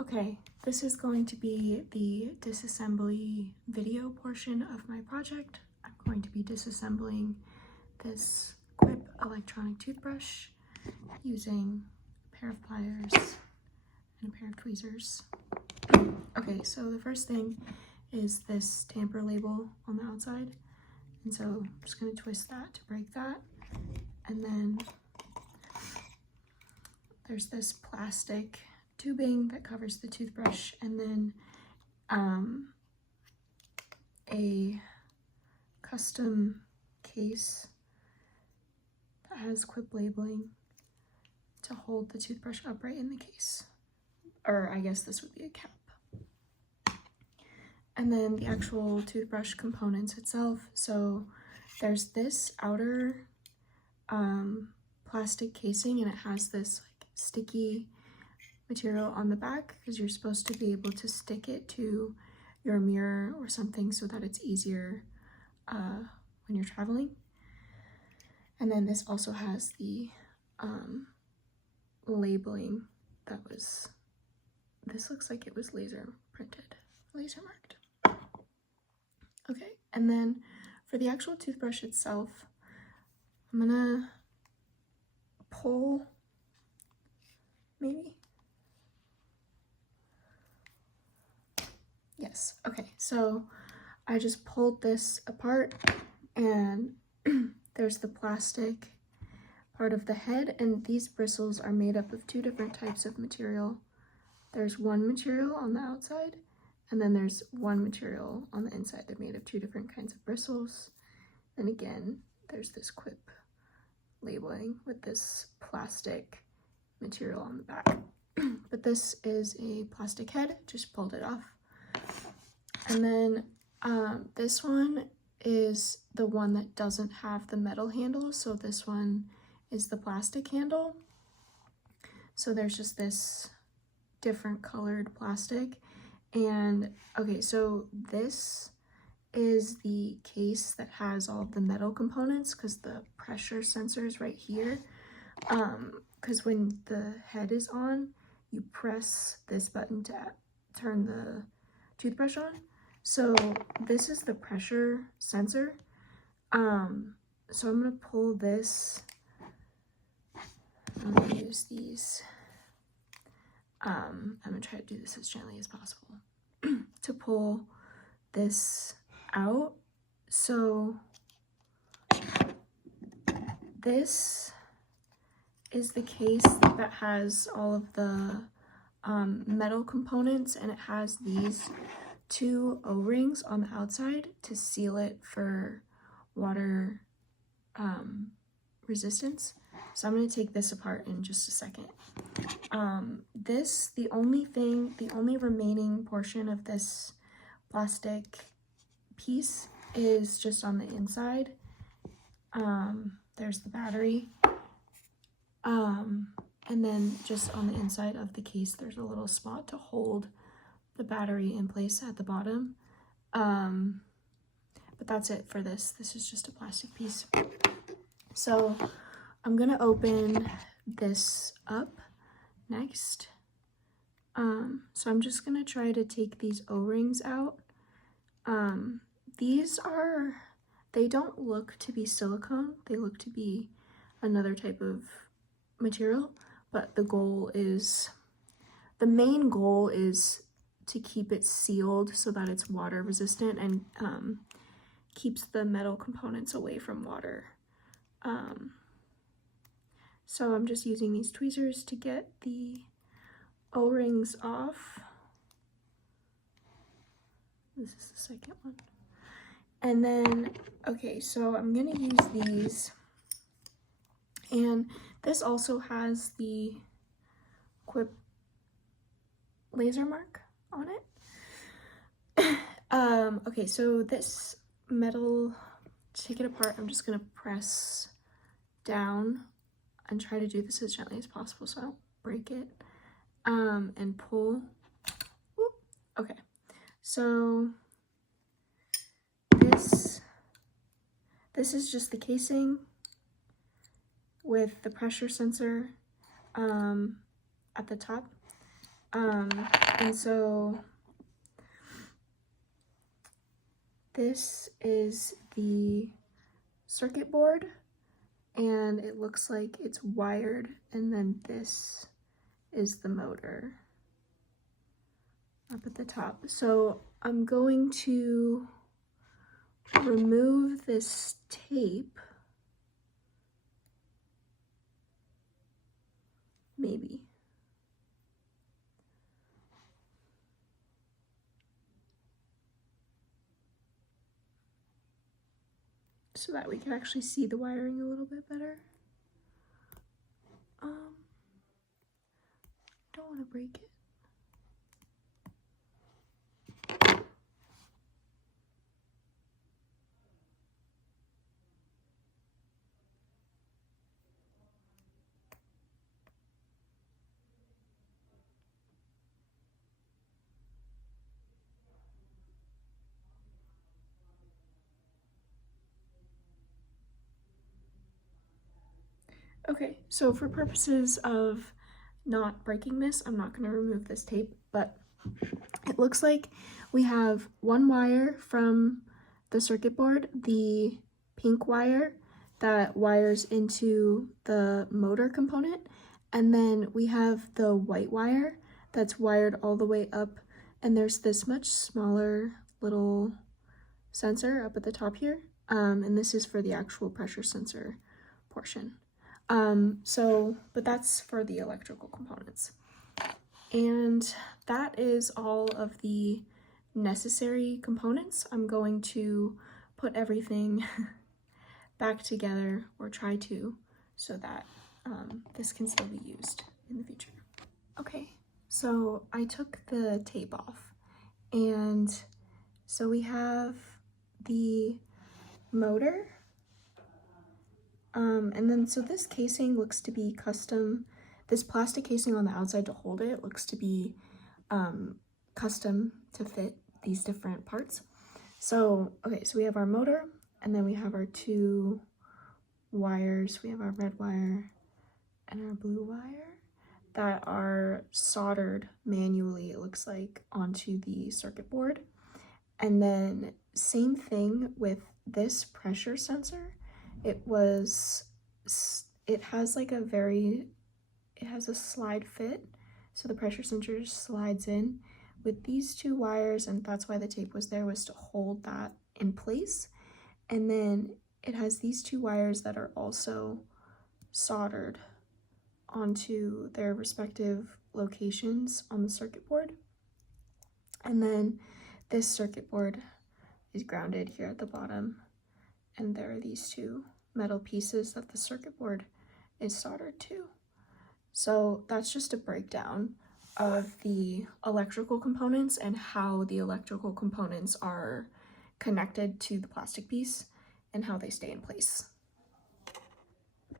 Okay, this is going to be the disassembly video portion of my project. I'm going to be disassembling this Quip electronic toothbrush using a pair of pliers and a pair of tweezers. Okay, so the first thing is this tamper label on the outside. And so I'm just going to twist that to break that. And then there's this plastic tubing that covers the toothbrush, and then a custom case that has Quip labeling to hold the toothbrush upright in the case. Or I guess this would be a cap. And then the actual toothbrush components itself. So there's this outer plastic casing, and it has this like sticky material on the back because you're supposed to be able to stick it to your mirror or something so that it's easier when you're traveling. And then this also has the labeling that was, this looks like it was laser printed, laser marked. Okay, and then for the actual toothbrush itself, I'm gonna pull, maybe? Yes, okay, so I just pulled this apart, and there's the plastic part of the head, and these bristles are made up of two different types of material. There's one material on the outside, and then there's one material on the inside. They're made of two different kinds of bristles. And again, there's this Quip labeling with this plastic material on the back. But this is a plastic head, just pulled it off. And then this one is the one that doesn't have the metal handle, so this one is the plastic handle. So there's just this different colored plastic. And okay, so this is the case that has all of the metal components because the pressure sensor is right here. Because when the head is on, you press this button to turn the toothbrush on. So this is the pressure sensor. So I'm gonna pull this. I'm gonna use these. I'm gonna try to do this as gently as possible to pull this out. So this is the case that has all of the metal components, and it has these two O-rings on the outside to seal it for water resistance. So I'm going to take this apart in just a second. The only remaining portion of this plastic piece is just on the inside. There's the battery. And then just on the inside of the case, there's a little spot to hold the battery in place at the bottom. But that's it for this. This is just a plastic piece. So I'm gonna open this up next. So I'm just gonna try to take these O-rings out. They don't look to be silicone. They look to be another type of material, but the main goal is to keep it sealed so that it's water resistant and keeps the metal components away from water. So I'm just using these tweezers to get the O-rings off. This is the second one. And then, okay, so I'm gonna use these. And this also has the Quip laser mark on it. Okay, so this metal, to take it apart, I'm just gonna press down and try to do this as gently as possible so I don't break it, and pull. Whoop. Okay, so this is just the casing with the pressure sensor at the top, And so this is the circuit board, and it looks like it's wired, and then this is the motor up at the top. So I'm going to remove this tape, maybe. So that we can actually see the wiring a little bit better. Don't want to break it. Okay, so for purposes of not breaking this, I'm not going to remove this tape, but it looks like we have one wire from the circuit board, the pink wire that wires into the motor component, and then we have the white wire that's wired all the way up, and there's this much smaller little sensor up at the top here, and this is for the actual pressure sensor portion. But that's for the electrical components. And that is all of the necessary components. I'm going to put everything back together, or try to, so that this can still be used in the future. Okay, so I took the tape off, and so we have the motor. And then so this casing looks to be custom. This plastic casing on the outside to hold it looks to be custom to fit these different parts. So, okay, so we have our motor, and then we have our two wires. We have our red wire and our blue wire that are soldered manually, it looks like, onto the circuit board. And then same thing with this pressure sensor. It has like it has a slide fit, so the pressure sensor just slides in with these two wires, and that's why the tape was there, was to hold that in place. And then it has these two wires that are also soldered onto their respective locations on the circuit board. And then this circuit board is grounded here at the bottom, and there are these two metal pieces that the circuit board is soldered to. So that's just a breakdown of the electrical components and how the electrical components are connected to the plastic piece and how they stay in place.